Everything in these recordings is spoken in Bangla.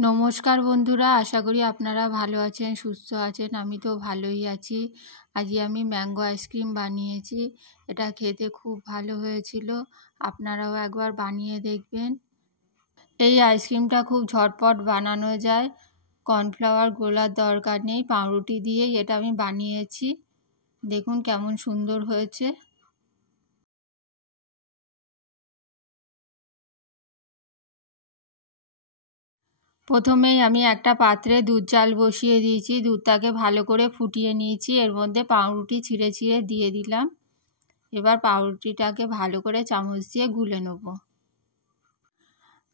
নমস্কার বন্ধুরা, আশা করি আপনারা ভালো আছেন, সুস্থ আছেন। আমি তো ভালোই আছি। আজকে আমি ম্যাঙ্গো আইসক্রিম বানিয়েছি। এটা খেতে খুব ভালো হয়েছিল। আপনারাও একবার বানিয়ে দেখবেন। এই আইসক্রিমটা খুব ঝটপট বানানো যায়। কর্নফ্লাওয়ার গোলার দরকার নেই, পাউরুটি দিয়েই এটা আমি বানিয়েছি। দেখুন কেমন সুন্দর হয়েছে। প্রথমেই আমি একটা পাত্রে দুধ জাল বসিয়ে দিয়েছি। দুধটাকে ভালো করে ফুটিয়ে নিয়েছি। এর মধ্যে পাউরুটি ছিঁড়ে ছিঁড়ে দিয়ে দিলাম। এবার পাউরুটিটাকে ভালো করে চামচ দিয়ে গুলে নেব।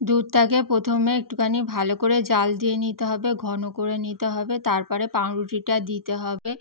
দুধটাকে প্রথমে একটুখানি ভালো করে জাল দিয়ে নিতে হবে, ঘন করে নিতে হবে, তারপরে পাউরুটিটা দিতে হবে।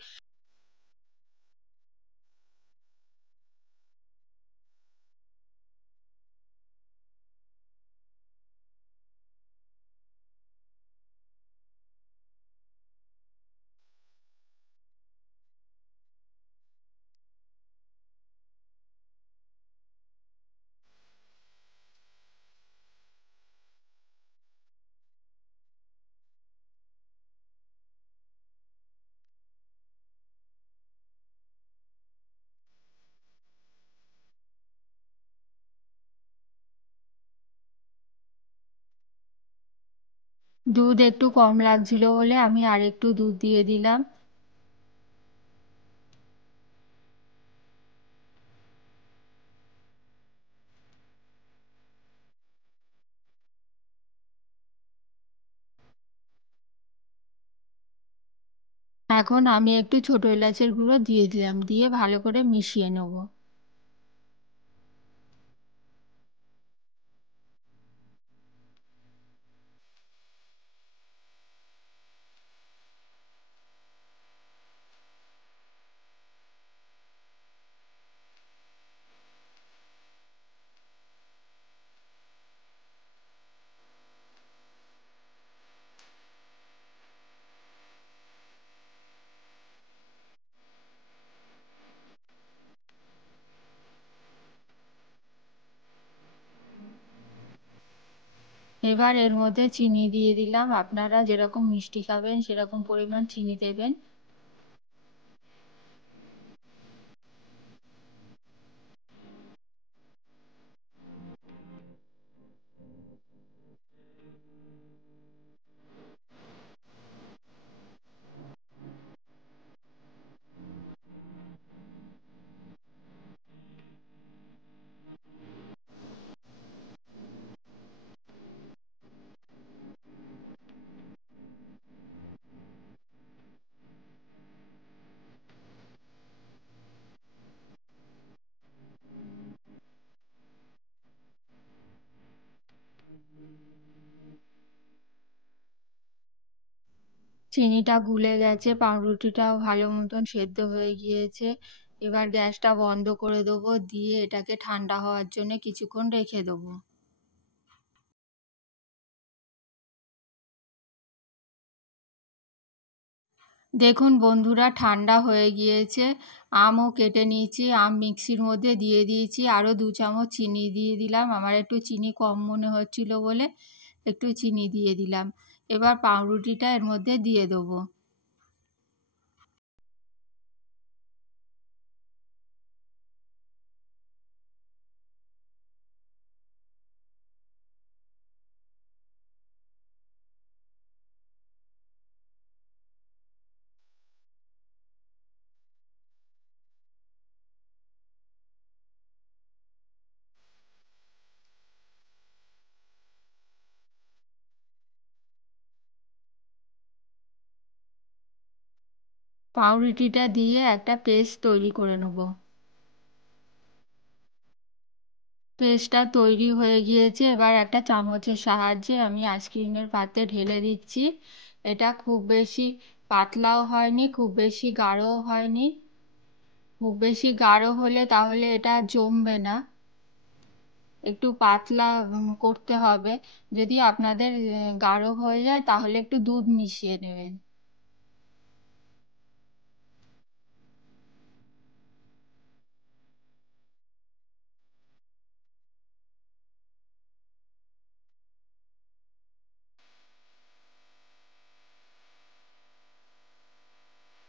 দুধ একটু কম লাগছিল বলে আমি আর একটু দুধ দিয়ে দিলাম। এখন আমি একটু ছোট এলাচের গুঁড়ো দিয়ে দিলাম, দিয়ে ভালো করে মিশিয়ে নেব। এবার এর মধ্যে চিনি দিয়ে দিলাম। আপনারা যেরকম মিষ্টি খাবেন সেরকম পরিমাণ চিনি দেবেন। চিনিটা গুলে গেছে, পাউরুটিটাও ভালো মতন সেদ্ধ হয়ে গিয়েছে। এবার গ্যাসটা বন্ধ করে দেবো, দিয়ে এটাকে ঠান্ডা হওয়ার জন্য কিছুক্ষণ রেখে দেবো। দেখুন বন্ধুরা, ঠান্ডা হয়ে গিয়েছে। আমও কেটে নিয়েছি, আম মিক্সির মধ্যে দিয়ে দিয়েছি। আরও 2 চামচ চিনি দিয়ে দিলাম। আমার একটু চিনি কম মনে হচ্ছিল বলে একটু চিনি দিয়ে দিলাম। এবার পাউরুটিটা এর মধ্যে দিয়ে দেবো। পাউরুটিটা দিয়ে একটা পেস্ট তৈরি করে নেব। পেস্টটা তৈরি হয়ে গিয়েছে। এবার একটা চামচের সাহায্যে আমি আইসক্রিমের পাত্রে ঢেলে দিচ্ছি। এটা খুব বেশি পাতলাও হয়নি, খুব বেশি গাঢ়ও হয়নি। খুব বেশি গাঢ় হলে তাহলে এটা জমবে না, একটু পাতলা করতে হবে। যদি আপনাদের গাঢ় হয়ে যায় তাহলে একটু দুধ মিশিয়ে নেবেন।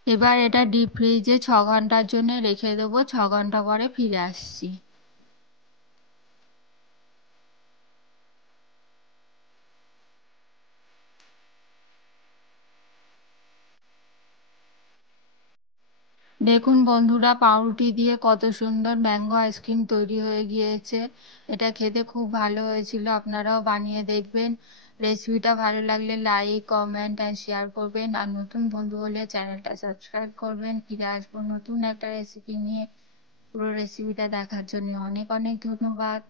এবার এটা ডিপ ফ্রিজে 6 ঘন্টার জন্য রেখে দেবো, 6 ঘন্টা পরে ফিরে আসছি। দেখুন বন্ধুরা, পাউরুটি দিয়ে কত সুন্দর ম্যাঙ্গো আইসক্রিম তৈরি হয়ে গিয়েছে। এটা খেতে খুব ভালো হয়েছিল, আপনারাও বানিয়ে দেখবেন। রেসিপিটা ভালো লাগলে লাইক কমেন্ট অ্যান্ড শেয়ার করবেন, আর নতুন বন্ধু হলে চ্যানেলটা সাবস্ক্রাইব করবেন। ফিরে আসবো নতুন একটা রেসিপি নিয়ে। পুরো রেসিপিটা দেখার জন্য অনেক অনেক ধন্যবাদ।